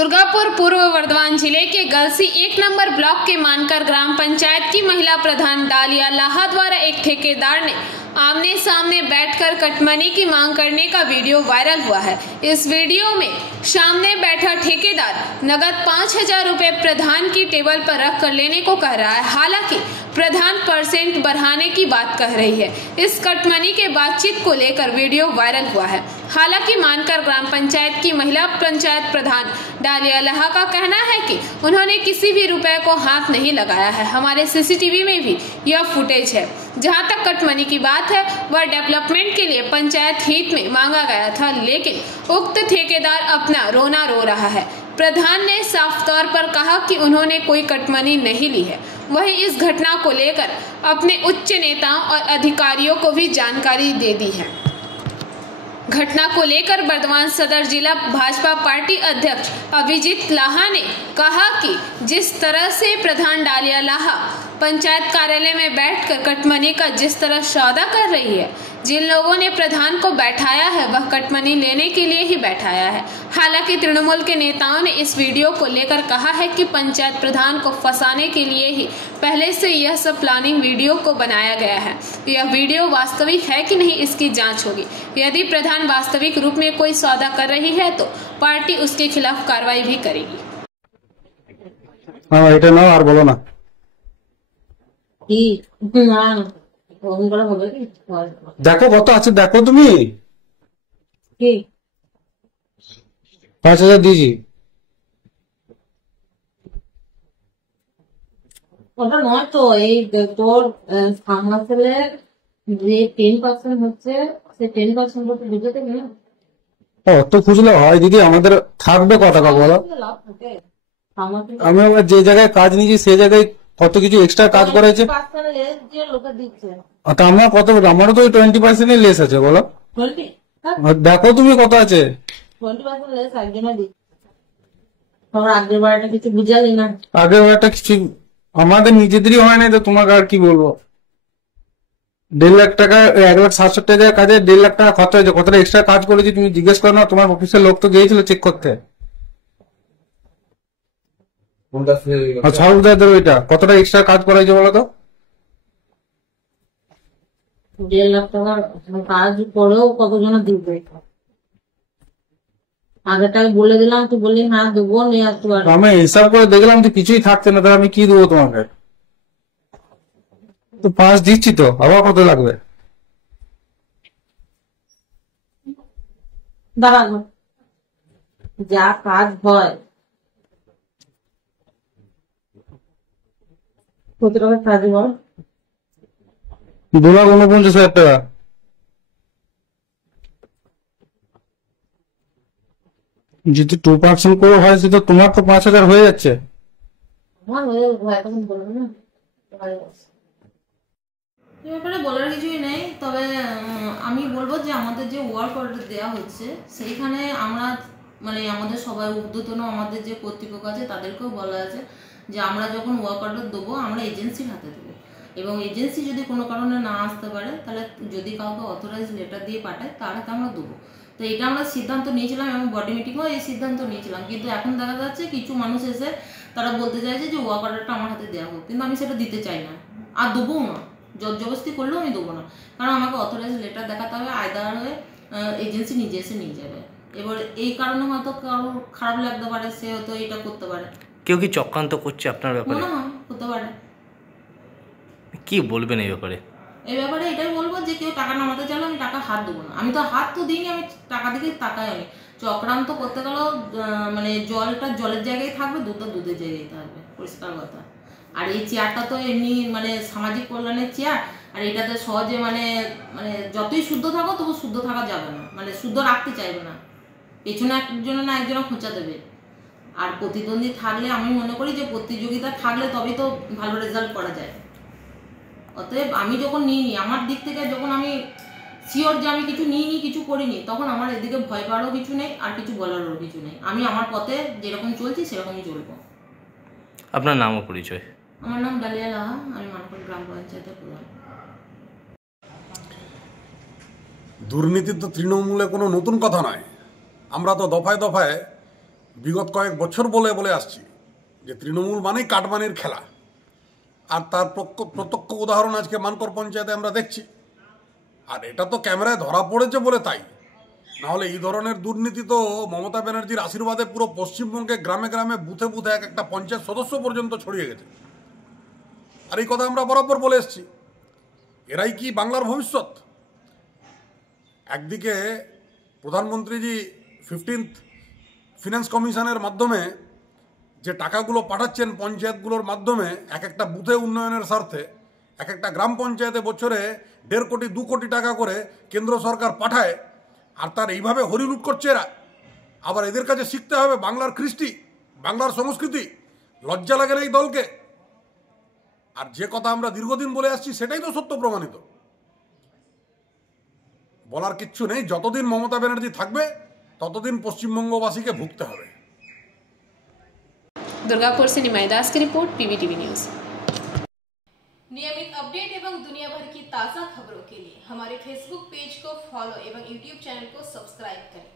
दुर्गापुर पूर्व वर्धमान जिले के गलसी 1 नंबर ब्लॉक के मानकर ग्राम पंचायत की महिला प्रधान डालिया लाहा द्वारा एक ठेकेदार ने आमने सामने बैठकर कटमनी की मांग करने का वीडियो वायरल हुआ है। इस वीडियो में सामने बैठा ठेकेदार नगद 5,000 रुपए प्रधान की टेबल पर रख कर लेने को कह रहा है। हालांकि प्रधान % बढ़ाने की बात कह रही है। इस कटमनी के बातचीत को लेकर वीडियो वायरल हुआ है। हालांकि मानकर ग्राम पंचायत की महिला पंचायत प्रधान डालिया लाहा का कहना है कि उन्होंने किसी भी रुपए को हाथ नहीं लगाया है। हमारे CCTV में भी यह फुटेज है। जहां तक कटमनी की बात है, वह डेवलपमेंट के लिए पंचायत हित में मांगा गया था, लेकिन उक्त ठेकेदार अपना रोना रो रहा है। प्रधान ने साफ तौर पर कहा कि उन्होंने कोई कटमनी नहीं ली है। वहीं इस घटना को लेकर अपने उच्च नेताओं और अधिकारियों को भी जानकारी दे दी है। घटना को लेकर बर्धमान सदर जिला भाजपा पार्टी अध्यक्ष अभिजीत लाहा ने कहा कि जिस तरह से प्रधान डालिया लाहा पंचायत कार्यालय में बैठकर कटमनी का जिस तरह सौदा कर रही है, जिन लोगों ने प्रधान को बैठाया है वह कटमनी लेने के लिए ही बैठाया है। हालांकि तृणमूल के नेताओं ने इस वीडियो को लेकर कहा है कि पंचायत प्रधान को फंसाने के लिए ही पहले से यह सब प्लानिंग वीडियो को बनाया गया है। यह वीडियो वास्तविक है कि नहीं, इसकी जांच होगी। यदि प्रधान वास्तविक रूप में कोई सौदा कर रही है तो पार्टी उसके खिलाफ कार्रवाई भी करेगी। बोलो ना देखो কত আছে দেখো তুমি 5,000 দিয়েছি। ওটা নয় তো, এই তোর ফার্মাসেলের যে 10% হচ্ছে সে 10% করতে বুঝতে না। তো খুঁজলে হয় দিদি, আমাদের থাকবে কত টাকা বলো? আমি আবার যে জায়গায় কাজ নিয়েছি সেই জায়গায় কত কিছু এক্সট্রা কাজ করেছে। আমার কত, আমারও তো 20% লেস আছে বলো। দেখো তুমি কত আছে। 20% লেস একজনের দিচ্ছে। আগের বারটা কিছু বুঝালি না। আগের বারটা কিছু আমাদের নিজেদেরই হয় না, তো তোমাকে আর কি বলবো। 1.5 লাখ টাকা 1,60,000 কাজে 1.5 লাখ টাকা খরচ হয়েছে। কতটা এক্সট্রা কাজ করেছি তুমি জিজ্ঞেস করো না, তোমার অফিসের লোক তো গিয়েছিল চেক করতে। ওইটা কতটা এক্সট্রা কাজ করা হয়েছে বলো তো। 1.5 লাখ টাকা কাজ করেও কতজন দিবে? আগেটাকে বলে দিলাম, তুই বললি হ্যাঁ দেবো, নিয়ে আসতে পারবো। আমি হিসাব করে দেখলাম তো কিছুই থাকছে না, তাহলে আমি কি দেবো তোমাকে? তো 5 দিচ্ছি তো, আবার কত লাগবে? দাঁড়ানো যা কাজ হয় কত টাকা কাজ বল? 2,49,000 টাকা। যদি 2% করে হয় সেটা তোমার তো 5,000 হয়ে যাচ্ছে। ব্যাপারে বলার কিছুই নেই, তবে আমি বলবো যে আমাদের যে ওয়ার্ক অর্ডার দেওয়া হচ্ছে সেইখানে আমরা মানে আমাদের সবাই ঊর্ধ্বতন আমাদের যে কর্তৃপক্ষ আছে তাদেরকেও বলা আছে যে আমরা যখন ওয়ার্ক অর্ডার দেবো আমরা এজেন্সির হাতে দেবো, এবং এজেন্সি যদি কোনো কারণে না আসতে পারে তাহলে যদি কাউকে অথরাইজ লেটার দিয়ে পাঠায় তার হাতে আমরা দেবো। তো এটা আমরা সিদ্ধান্ত নিয়েছিলাম এবং বডি মিটিংও এই সিদ্ধান্ত নিয়েছিলাম, কিন্তু এখন দেখা যাচ্ছে কিছু মানুষ এসে তারা বলতে চাইছে যে ওয়ার্ক অর্ডারটা আমার হাতে দেওয়া হোক, কিন্তু আমি সেটা দিতে চাই না, আর দেবোও না। জবরদস্তি করলেও আমি দেবো না, কারণ আমাকে অথরাইজ লেটার দেখাতে হবে, আয়দার হয়ে এজেন্সি নিজে এসে নিয়ে যাবে। এবার এই কারণে হয়তো কারোর খারাপ লাগতে পারে, সে হয়তো এটা করতে পারে। কেউ কি চক্রান্ত করছে আপনার ব্যাপারে? মনে হয় হতে পারে। কি বলবেন এই ব্যাপারে? এই ব্যাপারে এটাই বলবো যে কেউ টাকা নামাতে চাইলে আমি টাকা হাত দেবো না। আমি তো হাত তো দিইনি, আমি টাকা দিকে তাকাই। আমি চক্রান্ত করতে গেলেও মানে জলটা জলের জায়গায় থাকবে, দুধটা দুধের জায়গায় থাকবে, পরিষ্কার কথা। আর এই চেয়ারটা তো এমনি মানে সামাজিক কল্যাণের চেয়ার, আর এটাতে সহজে মানে মানে যতই শুদ্ধ থাকো তবু শুদ্ধ থাকা যাবে না, মানে শুদ্ধ রাখতে চাইবে না, পেছনে একজনে না একজনে খোঁচা দেবে। আর প্রতিদ্বন্দ্বী থাকলে আমি মনে করি যে প্রতিযোগিতা থাকলে তবেই তো ভালো রেজাল্ট করা যায়। অতএব আমি যখন নিইনি আমার দিক থেকে, যখন আমি শিওর যে আমি কিছু নিইনি কিছু করিনি, তখন আমার এদিকে ভয় পাওয়ারও কিছু নেই আর কিছু বলারও কিছু নেই। আমি আমার পথে যেরকম চলছি সেরকমই চলবো। আপনার নাম ও পরিচয়? আমার নাম ডালিয়া লাহা, আমি মানকর গ্রাম পঞ্চায়েতের প্রধান। দুর্নীতি তো তৃণমূলে কোনো নতুন কথা নয়। আমরা তো দফায় দফায় বিগত কয়েক বছর বলে বলে আসছি যে তৃণমূল মানেই কাটমানির খেলা, আর তার প্রত্যক্ষ উদাহরণ আজকে মানকর পঞ্চায়েতে আমরা দেখছি। আর এটা তো ক্যামেরায় ধরা পড়েছে বলে তাই, নাহলে এই ধরনের দুর্নীতি তো মমতা ব্যানার্জির আশীর্বাদে পুরো পশ্চিমবঙ্গে গ্রামে গ্রামে বুথে বুথে এক একটা পঞ্চায়েত সদস্য পর্যন্ত ছড়িয়ে গেছে। আর এই কথা আমরা বরাবর বলে এসছি, এরাই কি বাংলার ভবিষ্যৎ? একদিকে প্রধানমন্ত্রীজি 15th ফিনান্স কমিশনের মাধ্যমে যে টাকাগুলো পাঠাচ্ছেন পঞ্চায়েতগুলোর মাধ্যমে এক একটা বুথে উন্নয়নের স্বার্থে, এক একটা গ্রাম পঞ্চায়েতে বছরে 1.5 কোটি 2 কোটি টাকা করে কেন্দ্র সরকার পাঠায়, আর তার এইভাবে হরিলুট করছে এরা। আবার এদের কাছে শিখতে হবে বাংলার কৃষ্টি, বাংলার সংস্কৃতি। লজ্জা লাগে না এই দলকে? আর যে কথা আমরা দীর্ঘদিন বলে আসছি সেটাই তো সত্য প্রমাণিত। বলার কিচ্ছু নেই, যতদিন মমতা ব্যানার্জি থাকবে ততদিন পশ্চিমবঙ্গবাসীকে ভুগতে হবে। दुर्गापुर से निमाई दास की रिपोर्ट, PBTV न्यूज। नियमित अपडेट एवं दुनिया भर की ताज़ा खबरों के लिए हमारे फेसबुक पेज को फॉलो एवं यूट्यूब चैनल को सब्सक्राइब करें।